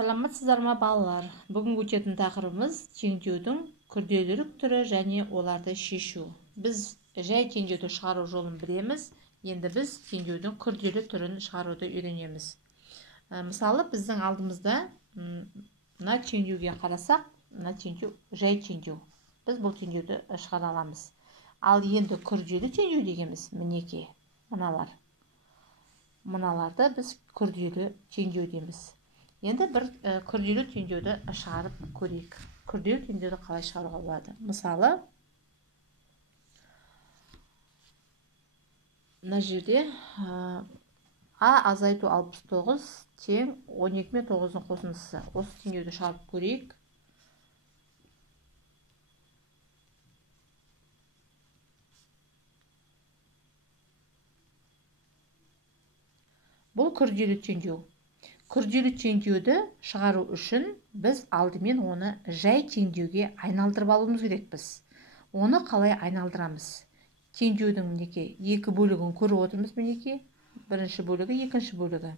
Саламатсыздар ма балалар? Бүгін өтетін тақырыбымыз теңдеудің күрделілік түрі және оларды шешу. Біз жай теңдеуді шығару жолын білеміз. Енді біз теңдеудің күрделі түрін шығаруды үйренеміз. Мысалы, біздің алдымызда мына теңдеуге қарасақ, мына теңдеу жай теңдеу. Біз бұл теңдеуді шығара аламыз. Ал енді күрделі теңдеу дегеніміз мінеки, мыналар. Мыналарды біз күрделі теңдеу дейміз. Енді бір күрделі теңдеуді шығарып көрейік. Күрделі теңдеуді қалай шығаруға болады? Мысалы, мына жерде А азайту 69 тең 12 мен 9-ның қосындысы. Осы теңдеуді шығарып көрейік. Бұл күрделі теңдеу. Күрделі теңдеуді шығару үшін біз алдымен оны жай теңдеуге айналдырып алуымыз керекпіз. Оны қалай айналдырамыз? Теңдеудің мінеки екі бөлігін көріп отырмыз мінеки. Бірінші бөлігі, екінші бөлігі.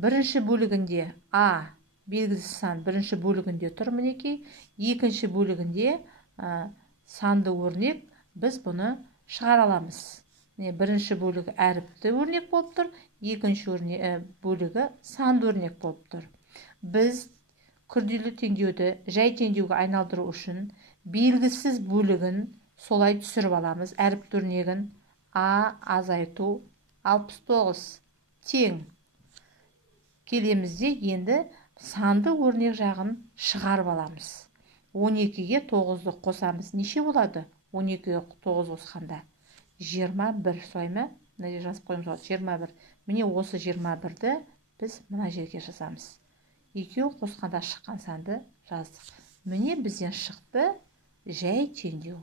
Бірінші бөлігінде А белгісіз сан бірінші бөлігінде тұр мінеки. Екінші бөлігінде санды өрнек, біз бұны шығара аламыз. Бірінші бөлігі әріпті өрнек болып тұр, екінші бөлігі санды өрнек болып тұр. Біз күрделі теңдеуді жай теңдеуге айналдыру үшін белгісіз бөлігін солай түсіріп аламыз. Әріпті өрнегін А азайту 69 тең. Келемізде енді санды өрнек жағын шығарып аламыз. 12-ге 9-ды қосамыз. Неше болады? 12-ге 9 қосқанда 21, солай ма? Мына жерге жазып қойымыз болады. 21. Міне осы 21-ді біз мына жерге жазамыз. Екеуі қосқанда шыққан санды жаздық. Міне бізден шықты жай теңдеу.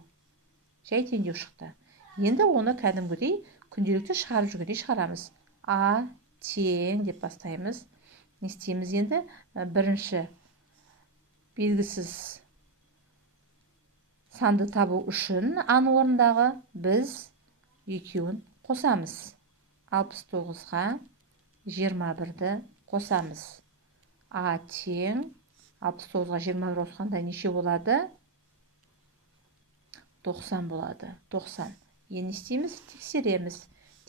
Жай теңдеу шықты. Енді оны кәдімгідей күнделікті шығарып жүргендей шығарамыз. А тең деп бастаймыз. Не істейміз енді? Бірінші белгісіз санды табу үшін аның орнындағы біз екеуін қосамыз. 69-ға 21-ді қосамыз. А тең 69-ға 21 қосқанда неше болады? 90 болады. 90. Енді істейміз, тексереміз.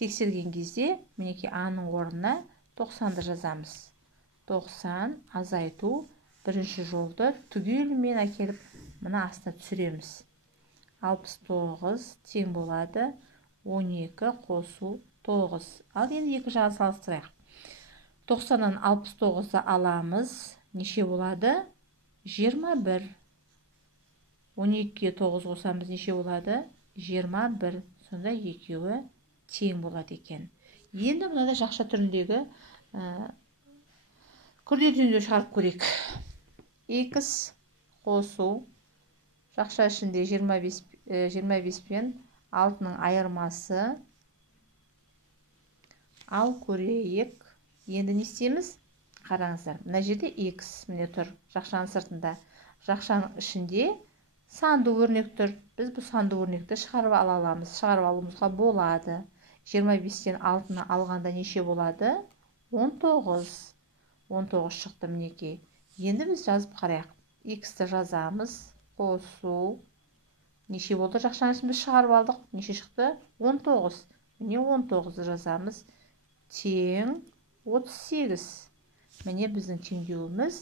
Тексерген кезде мінеки аның орнына 90-ды жазамыз. 90 азайту бірінші жолды түгелімен әкеліп мына астына түсіреміз. 69 тең болады 12 қосу 9. Ал енді екі жағын салыстырайық. 90-нан 69-ды аламыз. Неше болады? 21. 12-ге 9 қосамыз. Неше болады? 21. Сонда екеуі тең болады екен. Енді мынада жақша түріндегі күрделі теңдеуді шығарып көрейік. X қосу жақша ішінде 25 пен 6-ның айырмасы. Ал көрейік. Енді не істейміз? Қараңыздар. Мына жерде X міне тұр. Жақшаның сыртында. Жақшаның ішінде санды өрнек тұр. Біз бұл санды өрнекті шығарып ала аламыз. Шығарып алуымызға болады. 25-тен 6-ны алғанда неше болады? 19. 19 шықты мінеки. Енді біз жазып қарайық. X-ті жазамыз. Қосу. Неше болды? Жақшаның ішінде шығарып алдық. Неше шықты? 19. Міне 19-ды жазамыз. Тең 38. Міне біздің теңдеуіміз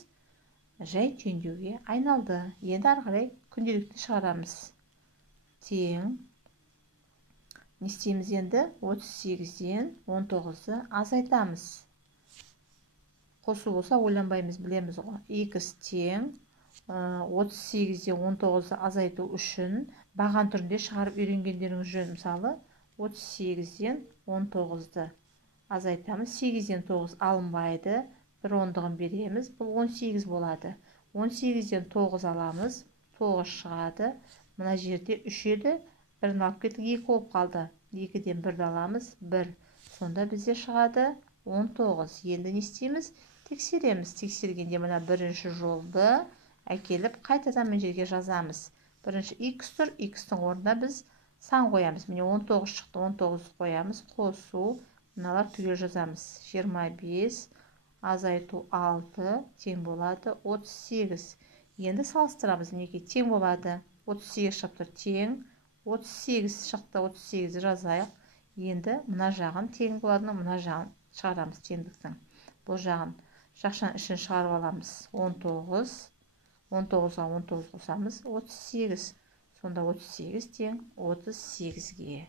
жай теңдеуге айналды. Енді ары қарай күнделікті шығарамыз. Тең. Не істейміз енді? 38-ден 19-ды азайтамыз. Қосу болса ойланбаймыз, білеміз ғой. X тең 38-ден 19-ды азайту үшін баған түрінде шығарып үйренгендеріңіз жөн. Мысалы, 38-ден 19-ды азайтамыз. 8-ден 9 алынбайды. 1 ондығын береміз. Бұл 18 болады. 18-ден 9 аламыз. 9 шығады. Мына жерде 3 еді. 1-ні алып кеттік, 2 болып қалды. 2-ден 1-ді аламыз. 1. Сонда бізде шығады 19. Енді не істейміз? Тексереміз. Тексергенде мына бірінші жолды әкеліп қайтадан мына жерге жазамыз. Бірінші X тұр. X-тің орнына біз сан қоямыз. Міне 19 шықты. 19 қоямыз. Қосу. Мыналар түгел жазамыз. 25 азайту 6 тең болады 38. Енді салыстырамыз, мінекей тең болады. 38 шығып тұр, тең 38 шықты, 38 жазайық. Енді мына жағын тең боладың, мына жағын шығарамыз теңдіктің. Бұл жағын жақшаның ішін шығарып аламыз. 19, 19-ға 19 қосамыз, 38. Сонда 38 тең 38-ге.